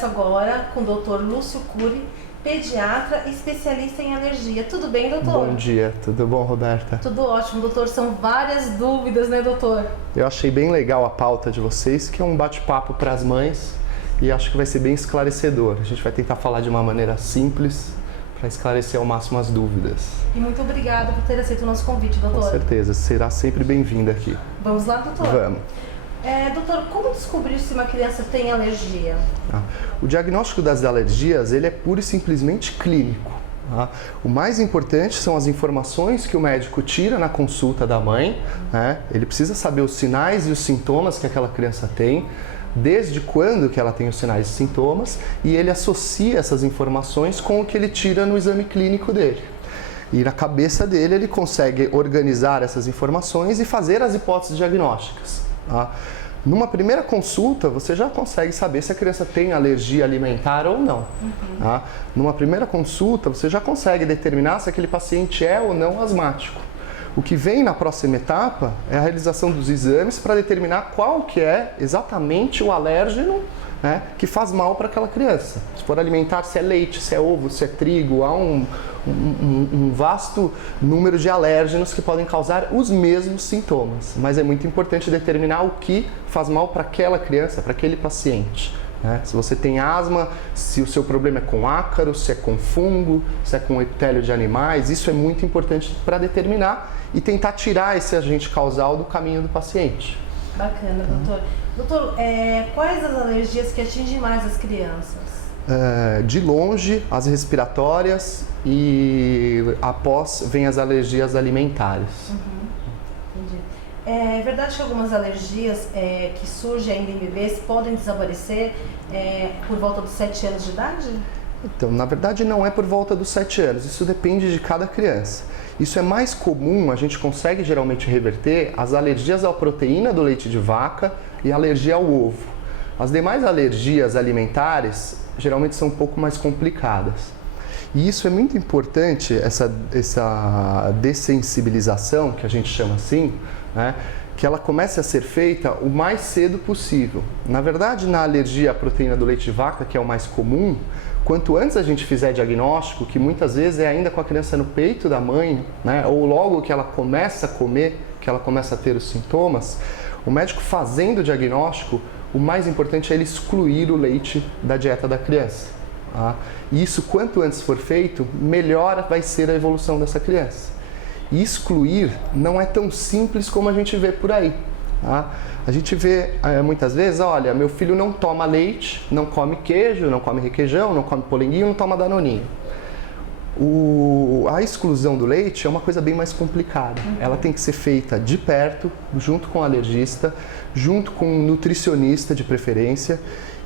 converso agora com o Dr. Lúcio Cury, pediatra e especialista em alergia. Tudo bem, doutor? Bom dia, tudo bom, Roberta? Tudo ótimo, doutor. São várias dúvidas, né, doutor? Eu achei bem legal a pauta de vocês, que é um bate-papo para as mães e acho que vai ser bem esclarecedor. A gente vai tentar falar de uma maneira simples para esclarecer ao máximo as dúvidas. E muito obrigada por ter aceito o nosso convite, doutor. Com certeza, será sempre bem-vinda aqui. Vamos lá, doutor? Vamos. Doutor, como descobrir se uma criança tem alergia? O diagnóstico das alergias, ele é puro e simplesmente clínico. O mais importante são as informações que o médico tira na consulta da mãe. Ele precisa saber os sinais e os sintomas que aquela criança tem, desde quando que ela tem os sinais e sintomas, e ele associa essas informações com o que ele tira no exame clínico dele. E na cabeça dele ele consegue organizar essas informações e fazer as hipóteses diagnósticas. Numa primeira consulta, você já consegue saber se a criança tem alergia alimentar ou não. Numa primeira consulta, você já consegue determinar se aquele paciente é ou não asmático. O que vem na próxima etapa é a realização dos exames para determinar qual que é exatamente o alérgeno, que faz mal para aquela criança. Se for alimentar, se é leite, se é ovo, se é trigo, há um vasto número de alérgenos que podem causar os mesmos sintomas. Mas é muito importante determinar o que faz mal para aquela criança, para aquele paciente. Se você tem asma, se o seu problema é com ácaro, se é com fungo, se é com epitélio de animais, isso é muito importante para determinar e tentar tirar esse agente causal do caminho do paciente. Bacana, doutor. Doutor, quais as alergias que atingem mais as crianças? De longe, as respiratórias e após vem as alergias alimentares. Entendi. É verdade que algumas alergias que surgem ainda em bebês podem desaparecer por volta dos 7 anos de idade? Então, na verdade, não é por volta dos 7 anos, isso depende de cada criança. Isso é mais comum, a gente consegue geralmente reverter as alergias à proteína do leite de vaca e alergia ao ovo. As demais alergias alimentares geralmente são um pouco mais complicadas. E isso é muito importante, essa dessensibilização, que a gente chama assim, que ela comece a ser feita o mais cedo possível. Na verdade, na alergia à proteína do leite de vaca, que é o mais comum, quanto antes a gente fizer diagnóstico, que muitas vezes é ainda com a criança no peito da mãe, ou logo que ela começa a comer, que ela começa a ter os sintomas, o médico fazendo o diagnóstico, o mais importante é ele excluir o leite da dieta da criança. E isso, quanto antes for feito, melhor vai ser a evolução dessa criança. E excluir não é tão simples como a gente vê por aí. A gente vê muitas vezes, olha, meu filho não toma leite, não come queijo, não come requeijão, não come polenguinho, não toma danoninho. A exclusão do leite é uma coisa bem mais complicada. Ela tem que ser feita de perto, junto com o alergista, junto com um nutricionista de preferência.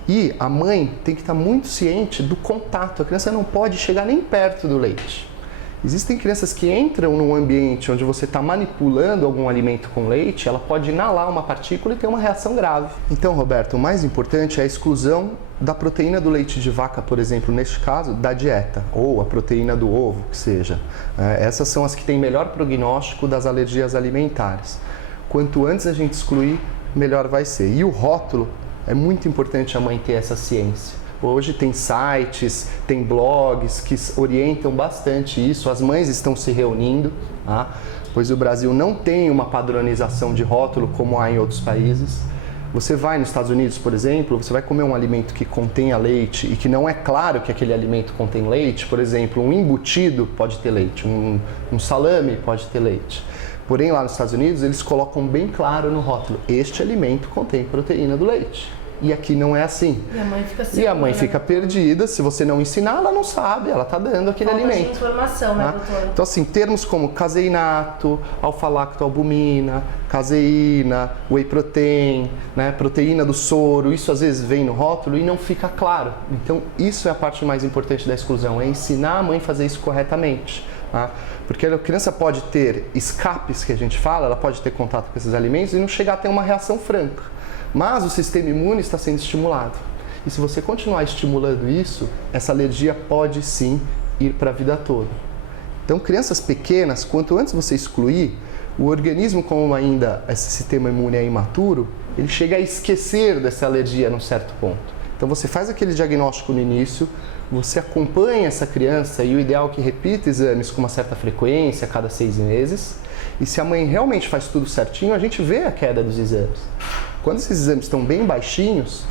E a mãe tem que estar muito ciente do contato. A criança não pode chegar nem perto do leite. Existem crianças que entram num ambiente onde você está manipulando algum alimento com leite, ela pode inalar uma partícula e ter uma reação grave. Então, Roberto, o mais importante é a exclusão da proteína do leite de vaca, por exemplo, neste caso, da dieta, ou a proteína do ovo, que seja. Essas são as que têm melhor prognóstico das alergias alimentares. Quanto antes a gente excluir, melhor vai ser. E o rótulo, é muito importante a mãe ter essa ciência. Hoje tem sites, tem blogs que orientam bastante isso, as mães estão se reunindo, pois o Brasil não tem uma padronização de rótulo como há em outros países. Você vai nos Estados Unidos, por exemplo, você vai comer um alimento que contenha leite e que não é claro que aquele alimento contém leite, por exemplo, um embutido pode ter leite, um salame pode ter leite. Porém, lá nos Estados Unidos, eles colocam bem claro no rótulo, este alimento contém proteína do leite. E aqui não é assim. E a mãe fica perdida, se você não ensinar, ela não sabe, ela está dando aquele alimento. De informação, né, doutor? Então, assim, termos como caseinato, alfa-lactoalbumina, caseína, whey protein, proteína do soro, isso às vezes vem no rótulo e não fica claro. Então, isso é a parte mais importante da exclusão, é ensinar a mãe a fazer isso corretamente. Porque a criança pode ter escapes, que a gente fala, ela pode ter contato com esses alimentos e não chegar a ter uma reação franca. Mas o sistema imune está sendo estimulado. E se você continuar estimulando isso, essa alergia pode sim ir para a vida toda. Então, crianças pequenas, quanto antes você excluir, o organismo, como ainda esse sistema imune é imaturo, ele chega a esquecer dessa alergia num certo ponto. Então você faz aquele diagnóstico no início, você acompanha essa criança e o ideal é que repita exames com uma certa frequência, a cada 6 meses. E se a mãe realmente faz tudo certinho, a gente vê a queda dos exames. Quando esses exames estão bem baixinhos,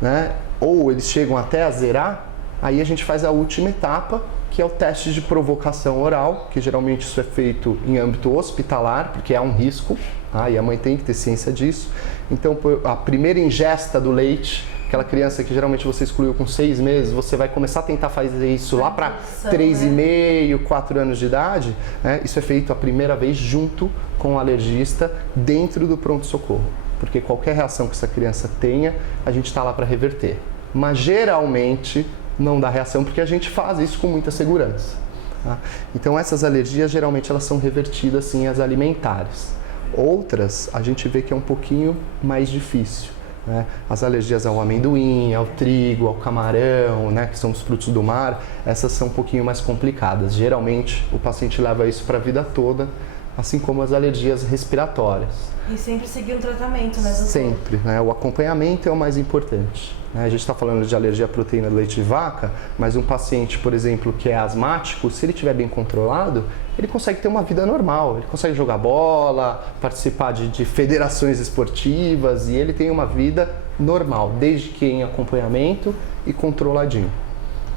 né, ou eles chegam até a zerar, aí a gente faz a última etapa, que é o teste de provocação oral, que geralmente isso é feito em âmbito hospitalar, porque é um risco, tá? E a mãe tem que ter ciência disso. Então, a primeira ingesta do leite, aquela criança que geralmente você excluiu com 6 meses, você vai começar a tentar fazer isso lá para 3,5, 4 anos de idade, né? Isso é feito a primeira vez junto com o alergista dentro do pronto-socorro, porque qualquer reação que essa criança tenha, a gente está lá para reverter. Mas geralmente não dá reação porque a gente faz isso com muita segurança. Tá? Então essas alergias geralmente elas são revertidas sim às alimentares. Outras a gente vê que é um pouquinho mais difícil. Né? As alergias ao amendoim, ao trigo, ao camarão, né, que são os frutos do mar, essas são um pouquinho mais complicadas. Geralmente o paciente leva isso para a vida toda, assim como as alergias respiratórias. E sempre seguir um tratamento, né, doutor? Sempre, né? O acompanhamento é o mais importante. A gente está falando de alergia à proteína do leite de vaca, mas um paciente, por exemplo, que é asmático, se ele estiver bem controlado, ele consegue ter uma vida normal, ele consegue jogar bola, participar de federações esportivas e ele tem uma vida normal, desde que em acompanhamento e controladinho.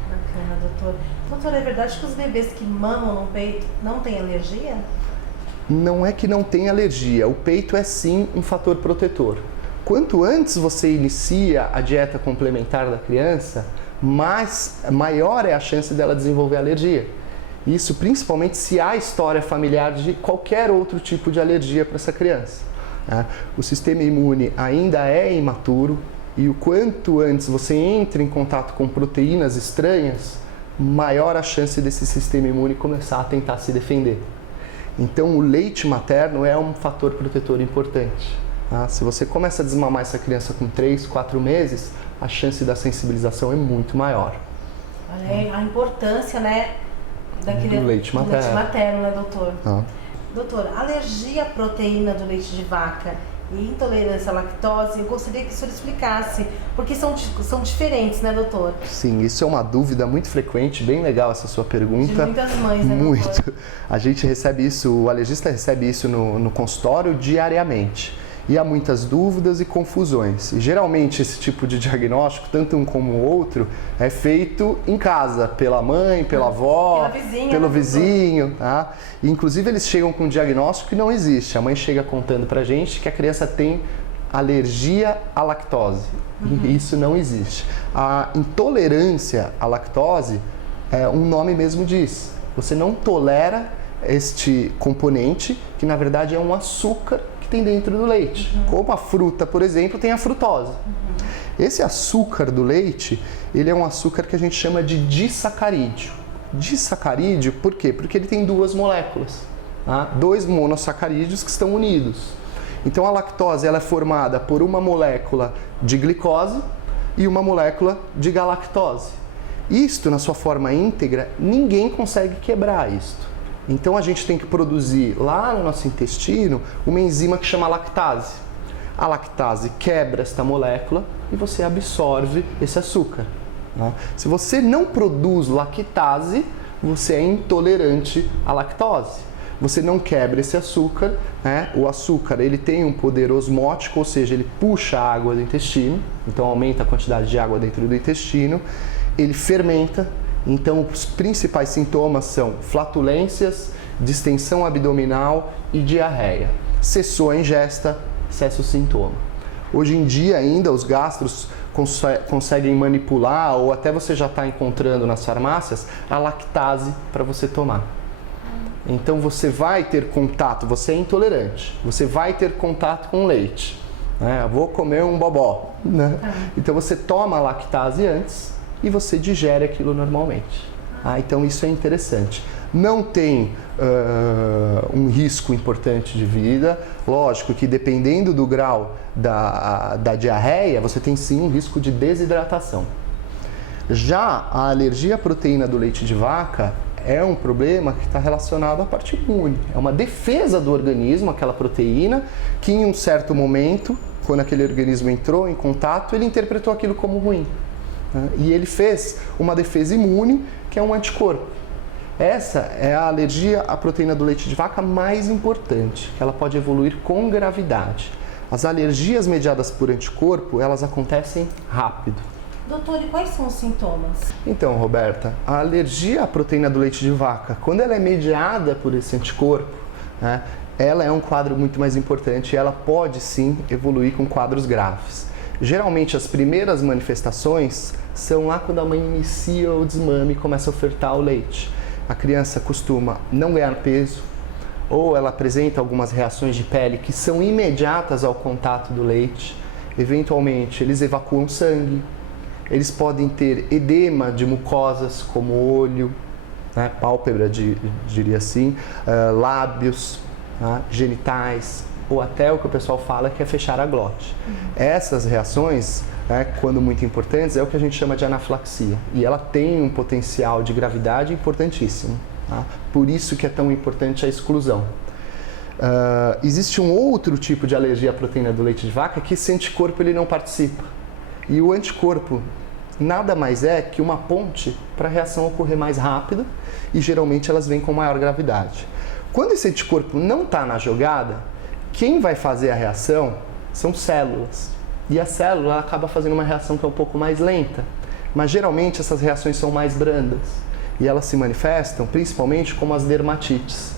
Bacana, doutor. Doutor, é verdade que os bebês que mamam no peito não têm alergia? Não é que não tem alergia, o peito é sim um fator protetor. Quanto antes você inicia a dieta complementar da criança, maior é a chance dela desenvolver alergia. Isso principalmente se há história familiar de qualquer outro tipo de alergia para essa criança. O sistema imune ainda é imaturo e o quanto antes você entra em contato com proteínas estranhas, maior a chance desse sistema imune começar a tentar se defender. Então o leite materno é um fator protetor importante. Se você começa a desmamar essa criança com 3, 4 meses, a chance da sensibilização é muito maior. Olha a importância, né, do leite materno, né, doutor? Doutor, alergia à proteína do leite de vaca e intolerância à lactose, eu gostaria que o senhor explicasse, porque são diferentes, né, doutor? Sim, isso é uma dúvida muito frequente, bem legal essa sua pergunta. De muitas mães, né, muito. Doutor? A gente recebe isso, o alergista recebe isso no consultório diariamente. E há muitas dúvidas e confusões. E geralmente esse tipo de diagnóstico, tanto um como o outro, é feito em casa, pela mãe, pela avó, pelo vizinho. Tá? E, inclusive eles chegam com um diagnóstico que não existe. A mãe chega contando pra gente que a criança tem alergia à lactose. E isso não existe. A intolerância à lactose, um nome mesmo diz. Você não tolera este componente, que na verdade é um açúcar que tem dentro do leite. Como a fruta, por exemplo, tem a frutose. Esse açúcar do leite, ele é um açúcar que a gente chama de disacarídeo. Disacarídeo, por quê? Porque ele tem 2 moléculas, tá? 2 monossacarídeos que estão unidos. Então a lactose ela é formada por uma molécula de glicose e uma molécula de galactose. Isto, na sua forma íntegra, ninguém consegue quebrar isto. Então a gente tem que produzir lá no nosso intestino uma enzima que chama lactase. A lactase quebra esta molécula e você absorve esse açúcar. Né? Se você não produz lactase, você é intolerante à lactose. Você não quebra esse açúcar, né? O açúcar ele tem um poder osmótico, ou seja, ele puxa a água do intestino, então aumenta a quantidade de água dentro do intestino, ele fermenta. Então, os principais sintomas são flatulências, distensão abdominal e diarreia. Cessou a ingesta, cessa o sintoma. Hoje em dia ainda os gastros conseguem manipular ou até você já está encontrando nas farmácias a lactase para você tomar. Então você vai ter contato, você é intolerante, você vai ter contato com leite. Né? Vou comer um bobó. Né? Então você toma a lactase antes e você digere aquilo normalmente. Então isso é interessante. Não tem um risco importante de vida. Lógico que dependendo do grau da diarreia, você tem sim um risco de desidratação. Já a alergia à proteína do leite de vaca é um problema que está relacionado à parte imune. É uma defesa do organismo, aquela proteína, que em um certo momento, quando aquele organismo entrou em contato, ele interpretou aquilo como ruim. né? E ele fez uma defesa imune, que é um anticorpo. Essa é a alergia à proteína do leite de vaca mais importante, que ela pode evoluir com gravidade. As alergias mediadas por anticorpo, elas acontecem rápido. Doutor, e quais são os sintomas? Então, Roberta, a alergia à proteína do leite de vaca, quando ela é mediada por esse anticorpo, né, ela é um quadro muito mais importante e ela pode sim evoluir com quadros graves. Geralmente as primeiras manifestações são lá quando a mãe inicia o desmame e começa a ofertar o leite. A criança costuma não ganhar peso, ou ela apresenta algumas reações de pele que são imediatas ao contato do leite. Eventualmente eles evacuam sangue. Eles podem ter edema de mucosas, como olho, né, pálpebra, diria assim, lábios, tá, genitais, ou até o que o pessoal fala que é fechar a glote. Essas reações, né, quando muito importantes, é o que a gente chama de anafilaxia. E ela tem um potencial de gravidade importantíssimo. Tá? Por isso que é tão importante a exclusão. Existe um outro tipo de alergia à proteína do leite de vaca que esse anticorpo ele não participa. E o anticorpo nada mais é que uma ponte para a reação ocorrer mais rápido e geralmente elas vêm com maior gravidade. Quando esse anticorpo não está na jogada, quem vai fazer a reação são células. E a célula acaba fazendo uma reação que é um pouco mais lenta. Mas geralmente essas reações são mais brandas e elas se manifestam principalmente como as dermatites.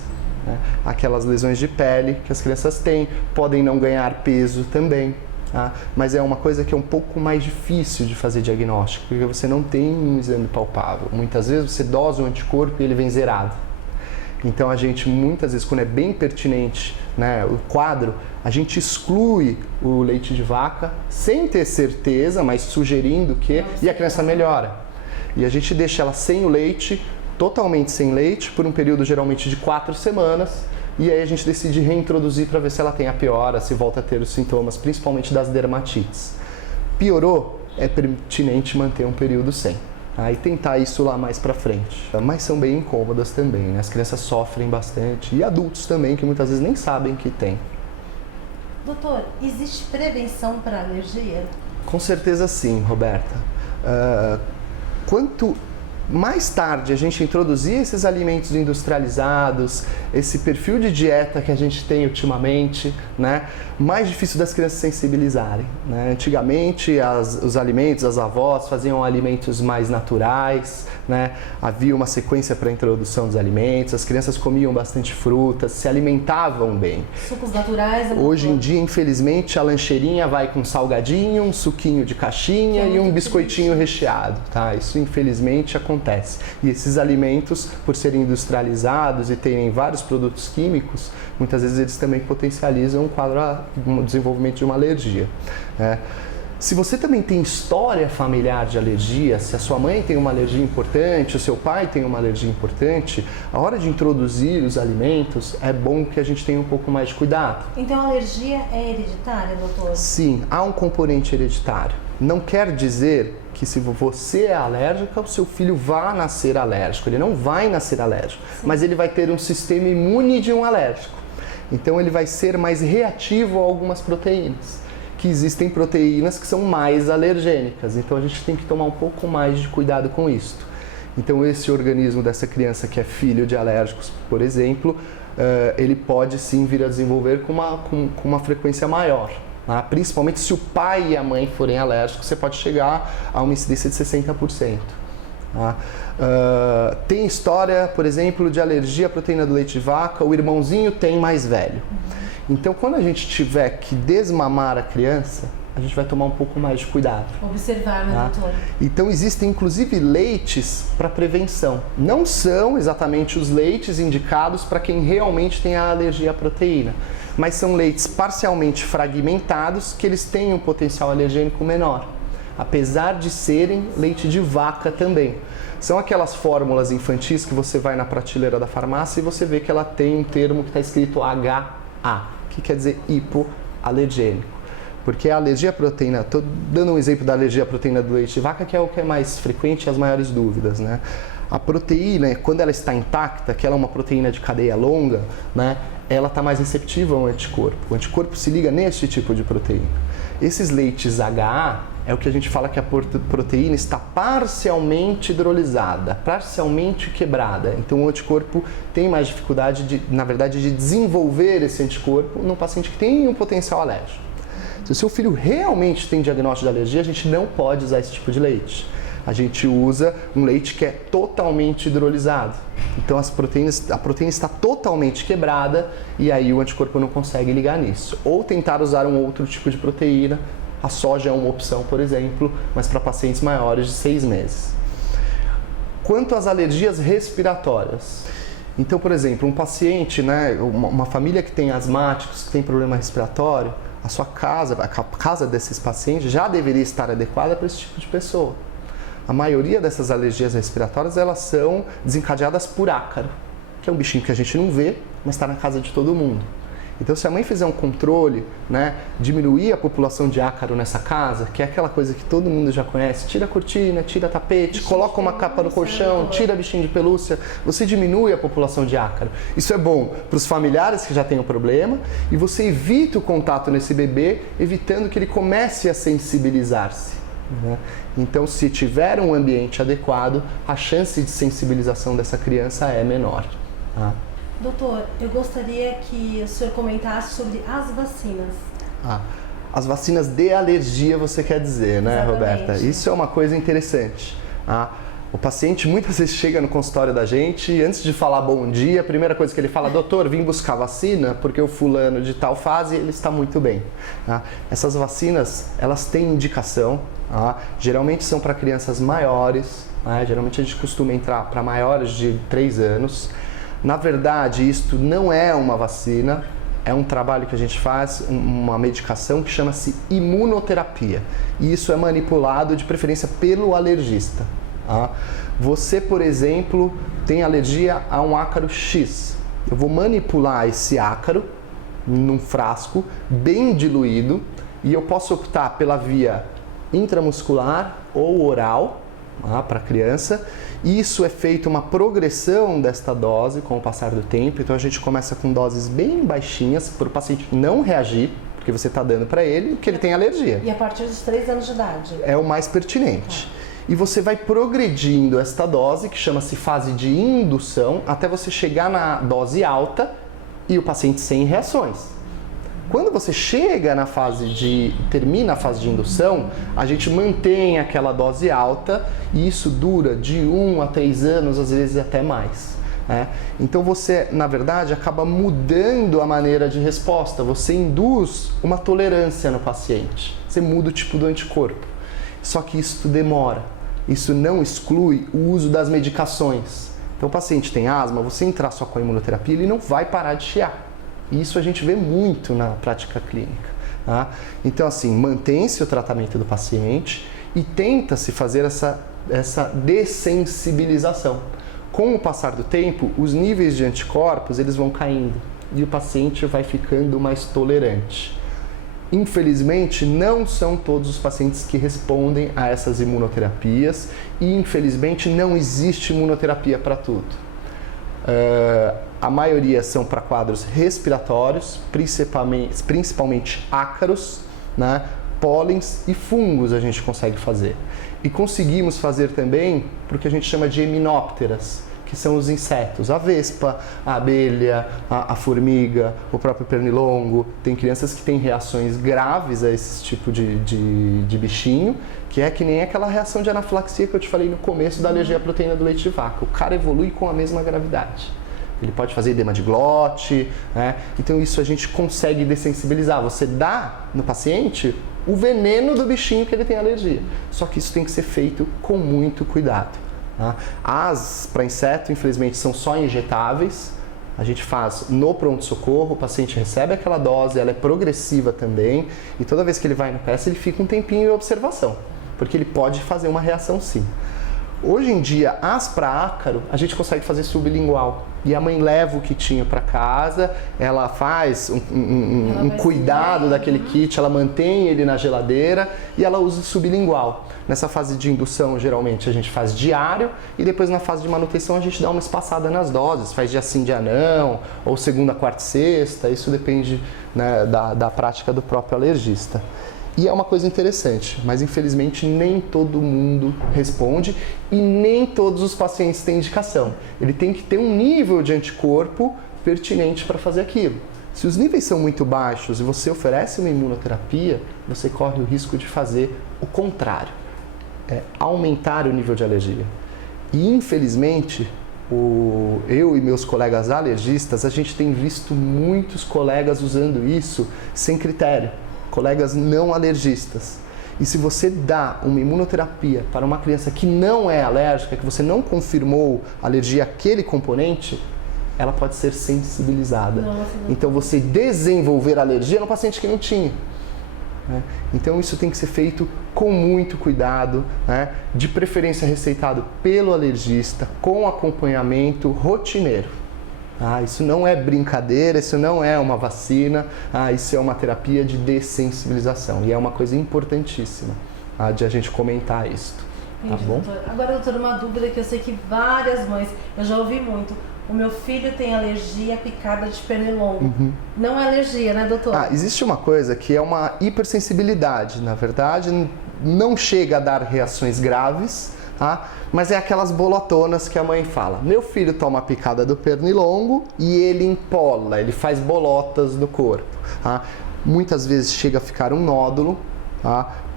Né? Aquelas lesões de pele que as crianças têm, podem não ganhar peso também. Tá? Mas é uma coisa que é um pouco mais difícil de fazer diagnóstico, porque você não tem um exame palpável. Muitas vezes você dosa o anticorpo e ele vem zerado. Então a gente, muitas vezes, quando é bem pertinente, né, o quadro, a gente exclui o leite de vaca sem ter certeza, mas sugerindo que, e a criança melhora. E a gente deixa ela sem o leite, totalmente sem leite, por um período geralmente de 4 semanas, e aí a gente decide reintroduzir para ver se ela tem a piora, se volta a ter os sintomas, principalmente das dermatites. Piorou, é pertinente manter um período sem. Tá? E tentar isso lá mais para frente. Mas são bem incômodas também, né? As crianças sofrem bastante, e adultos também, que muitas vezes nem sabem que tem. Doutor, existe prevenção para alergia? Com certeza sim, Roberta. Quanto mais tarde a gente introduzir esses alimentos industrializados, esse perfil de dieta que a gente tem ultimamente, né, mais difícil das crianças sensibilizarem. Né? Antigamente os alimentos, as avós faziam alimentos mais naturais, né? Havia uma sequência para a introdução dos alimentos, as crianças comiam bastante frutas, se alimentavam bem. Sucos naturais. Hoje em dia, infelizmente, a lancheirinha vai com salgadinho, um suquinho de caixinha e um biscoitinho recheado. Tá? Isso infelizmente acontece. E esses alimentos, por serem industrializados e terem vários produtos químicos, muitas vezes eles também potencializam o desenvolvimento de uma alergia. Né? Se você também tem história familiar de alergia, se a sua mãe tem uma alergia importante, o seu pai tem uma alergia importante, a hora de introduzir os alimentos é bom que a gente tenha um pouco mais de cuidado. Então a alergia é hereditária, doutor? Sim, há um componente hereditário. Não quer dizer que se você é alérgica, o seu filho vai nascer alérgico. Ele não vai nascer alérgico, sim, mas ele vai ter um sistema imune de um alérgico. Então ele vai ser mais reativo a algumas proteínas. Que existem proteínas que são mais alergênicas, então a gente tem que tomar um pouco mais de cuidado com isso. Então esse organismo dessa criança que é filho de alérgicos, por exemplo, ele pode sim vir a desenvolver com uma frequência maior. Tá? Principalmente se o pai e a mãe forem alérgicos, você pode chegar a uma incidência de 60%. Tá? Tem história, por exemplo, de alergia à proteína do leite de vaca, o irmãozinho tem mais velho. Então, quando a gente tiver que desmamar a criança, a gente vai tomar um pouco mais de cuidado. Observar, né, tá? doutor? Então, existem inclusive leites para prevenção. Não são exatamente os leites indicados para quem realmente tem a alergia à proteína, mas são leites parcialmente fragmentados que eles têm um potencial alergênico menor, apesar de serem leite de vaca também. São aquelas fórmulas infantis que você vai na prateleira da farmácia e você vê que ela tem um termo que está escrito HA, que quer dizer hipoalergênico. Porque a alergia à proteína, estou dando um exemplo da alergia à proteína do leite de vaca, que é o que é mais frequente e as maiores dúvidas, né? A proteína, quando ela está intacta, que ela é uma proteína de cadeia longa, né, ela está mais receptiva ao anticorpo. O anticorpo se liga nesse tipo de proteína. Esses leites HA, é o que a gente fala que a proteína está parcialmente hidrolisada, parcialmente quebrada. Então o anticorpo tem mais dificuldade, na verdade, de desenvolver esse anticorpo num paciente que tem um potencial alérgico. Se o seu filho realmente tem diagnóstico de alergia, a gente não pode usar esse tipo de leite. A gente usa um leite que é totalmente hidrolisado. Então a proteína está totalmente quebrada e aí o anticorpo não consegue ligar nisso. Ou tentar usar um outro tipo de proteína. A soja é uma opção, por exemplo, mas para pacientes maiores de 6 meses. Quanto às alergias respiratórias. Então, por exemplo, um paciente, né, uma família que tem asmáticos, que tem problema respiratório, a sua casa, a casa desses pacientes já deveria estar adequada para esse tipo de pessoa. A maioria dessas alergias respiratórias, elas são desencadeadas por ácaro, que é um bichinho que a gente não vê, mas está na casa de todo mundo. Então, se a mãe fizer um controle, né, diminuir a população de ácaro nessa casa, que é aquela coisa que todo mundo já conhece, tira a cortina, tira tapete, coloca uma capa no colchão, tira bichinho de pelúcia, você diminui a população de ácaro. Isso é bom para os familiares que já têm o problema e você evita o contato nesse bebê, evitando que ele comece a sensibilizar-se. Né? Então, se tiver um ambiente adequado, a chance de sensibilização dessa criança é menor. Tá? Doutor, eu gostaria que o senhor comentasse sobre as vacinas. As vacinas de alergia, você quer dizer, né, Exatamente. Roberta? Isso é uma coisa interessante. O paciente muitas vezes chega no consultório da gente e antes de falar bom dia, a primeira coisa que ele fala, doutor, vim buscar vacina porque o fulano de tal fase ele está muito bem. Essas vacinas, elas têm indicação, geralmente são para crianças maiores, geralmente a gente costuma entrar para maiores de 3 anos. Na verdade, isto não é uma vacina, é um trabalho que a gente faz, uma medicação que chama-se imunoterapia. E isso é manipulado de preferência pelo alergista. Você, por exemplo, tem alergia a um ácaro X. Eu vou manipular esse ácaro num frasco bem diluído e eu posso optar pela via intramuscular ou oral para a criança. Isso é feito uma progressão desta dose com o passar do tempo. Então a gente começa com doses bem baixinhas para o paciente não reagir, porque você está dando para ele que ele tem alergia. E a partir dos 3 anos de idade? É o mais pertinente. E você vai progredindo esta dose, que chama-se fase de indução, até você chegar na dose alta e o paciente sem reações. Quando você chega na termina a fase de indução, a gente mantém aquela dose alta e isso dura de 1 a 3 anos, às vezes até mais. Então você, na verdade, acaba mudando a maneira de resposta, você induz uma tolerância no paciente, você muda o tipo do anticorpo. Só que isso demora, isso não exclui o uso das medicações. Então o paciente tem asma, você entrar só com a imunoterapia, ele não vai parar de chiar. E isso a gente vê muito na prática clínica. Então, assim, mantém-se o tratamento do paciente e tenta-se fazer essa dessensibilização. Com o passar do tempo, os níveis de anticorpos eles vão caindo e o paciente vai ficando mais tolerante. Infelizmente, não são todos os pacientes que respondem a essas imunoterapias e, infelizmente, não existe imunoterapia para tudo. A maioria são para quadros respiratórios, principalmente ácaros, né? Pólens e fungos a gente consegue fazer. E conseguimos fazer também para o que a gente chama de eminópteras, que são os insetos, a vespa, a abelha, a formiga, o próprio pernilongo. Tem crianças que têm reações graves a esse tipo de bichinho, que é que nem aquela reação de anafilaxia que eu te falei no começo da alergia à proteína do leite de vaca. O cara evolui com a mesma gravidade. Ele pode fazer edema de glote, né? Então isso a gente consegue dessensibilizar. Você dá no paciente o veneno do bichinho que ele tem alergia. Só que isso tem que ser feito com muito cuidado. As para inseto, infelizmente, são só injetáveis. A gente faz no pronto-socorro, o paciente recebe aquela dose, ela é progressiva também. E toda vez que ele vai no PS, ele fica um tempinho em observação, porque ele pode fazer uma reação sim. Hoje em dia, as para ácaro, a gente consegue fazer sublingual. E a mãe leva o kitinho para casa, ela faz um cuidado daquele kit, ela mantém ele na geladeira e ela usa sublingual. Nessa fase de indução, geralmente, a gente faz diário e depois na fase de manutenção a gente dá uma espaçada nas doses, faz dia sim, dia não, ou segunda, quarta e sexta, isso depende, né, da prática do próprio alergista. E é uma coisa interessante, mas infelizmente nem todo mundo responde e nem todos os pacientes têm indicação. Ele tem que ter um nível de anticorpo pertinente para fazer aquilo. Se os níveis são muito baixos e você oferece uma imunoterapia, você corre o risco de fazer o contrário, aumentar o nível de alergia. E infelizmente, eu e meus colegas alergistas, a gente tem visto muitos colegas usando isso sem critério, colegas não alergistas. E se você dá uma imunoterapia para uma criança que não é alérgica, que você não confirmou alergia àquele componente, ela pode ser sensibilizada. Então você desenvolver alergia no paciente que não tinha. Então isso tem que ser feito com muito cuidado, de preferência receitado pelo alergista, com acompanhamento rotineiro. Isso não é brincadeira, isso não é uma vacina, isso é uma terapia de dessensibilização e é uma coisa importantíssima de a gente comentar isso. Entendi, tá bom? Doutor. Agora, doutor, uma dúvida que eu sei que várias mães, eu já ouvi muito. O meu filho tem alergia à picada de pernilongo. Não é alergia, né, doutor? Existe uma coisa que é uma hipersensibilidade. Na verdade, não chega a dar reações graves, mas é aquelas bolotonas que a mãe fala. Meu filho toma a picada do pernilongo e ele empola, ele faz bolotas no corpo. Muitas vezes chega a ficar um nódulo,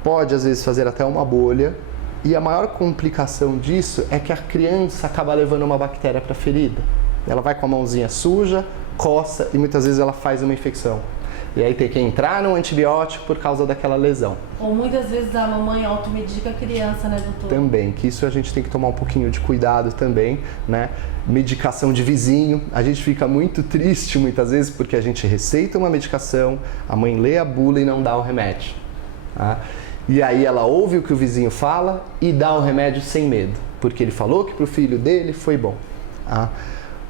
pode às vezes fazer até uma bolha. E a maior complicação disso é que a criança acaba levando uma bactéria para a ferida. Ela vai com a mãozinha suja, coça e muitas vezes ela faz uma infecção. E aí tem que entrar no antibiótico por causa daquela lesão. Ou muitas vezes a mamãe automedica a criança, né, doutor? Também, que isso a gente tem que tomar um pouquinho de cuidado também, né? Medicação de vizinho, a gente fica muito triste muitas vezes porque a gente receita uma medicação, a mãe lê a bula e não dá o remédio. E aí ela ouve o que o vizinho fala e dá o remédio sem medo, porque ele falou que para o filho dele foi bom.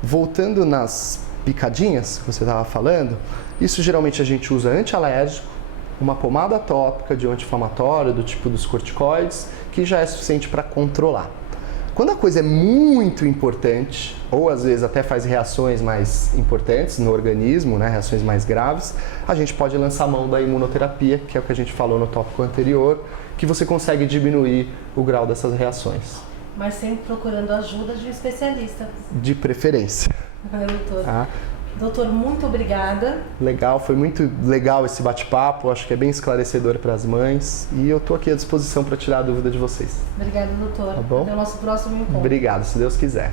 Voltando nas picadinhas que você estava falando, isso geralmente a gente usa antialérgico, uma pomada tópica de anti-inflamatório do tipo dos corticoides, que já é suficiente para controlar. Quando a coisa é muito importante, ou às vezes até faz reações mais importantes no organismo, reações mais graves, a gente pode lançar mão da imunoterapia, que é o que a gente falou no tópico anterior, que você consegue diminuir o grau dessas reações. Mas sempre procurando a ajuda de um especialista. De preferência. Doutor. Doutor, muito obrigada. Legal, foi muito legal esse bate-papo, acho que é bem esclarecedor para as mães e eu estou aqui à disposição para tirar a dúvida de vocês. Obrigada, doutor. Tá bom? Até o nosso próximo encontro. Obrigado, se Deus quiser.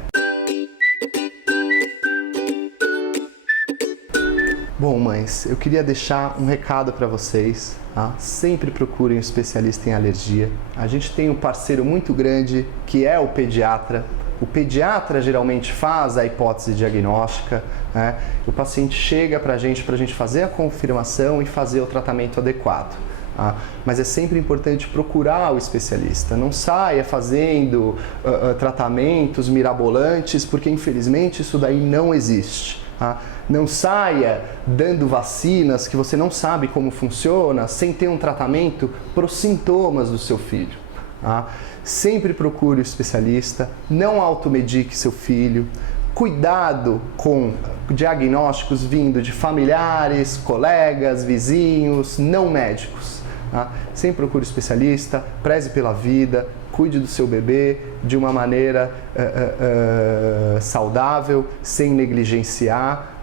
Bom, mães, eu queria deixar um recado para vocês. Sempre procurem um especialista em alergia. A gente tem um parceiro muito grande que é o pediatra. O pediatra geralmente faz a hipótese diagnóstica, o paciente chega para a gente fazer a confirmação e fazer o tratamento adequado. Mas é sempre importante procurar o especialista. Não saia fazendo tratamentos mirabolantes, porque infelizmente isso daí não existe. Não saia dando vacinas que você não sabe como funciona, sem ter um tratamento para os sintomas do seu filho. Sempre procure o especialista, não automedique seu filho. Cuidado com diagnósticos vindo de familiares, colegas, vizinhos, não médicos. Sempre procure o especialista, preze pela vida, cuide do seu bebê de uma maneira saudável, sem negligenciar,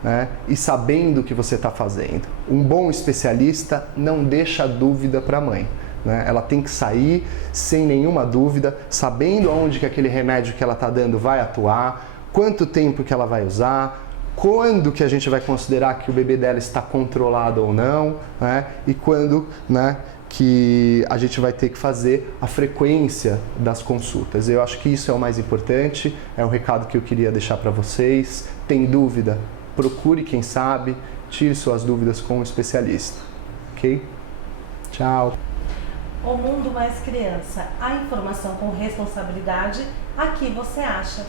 e sabendo o que você está fazendo. Um bom especialista não deixa dúvida para a mãe. Ela tem que sair sem nenhuma dúvida, sabendo aonde que aquele remédio que ela está dando vai atuar, quanto tempo que ela vai usar, quando que a gente vai considerar que o bebê dela está controlado ou não, e quando que a gente vai ter que fazer a frequência das consultas. Eu acho que isso é o mais importante, é o recado que eu queria deixar para vocês. Tem dúvida? Procure quem sabe, tire suas dúvidas com um especialista. Ok? Tchau! O Mundo Mais Criança, a informação com responsabilidade, aqui você acha.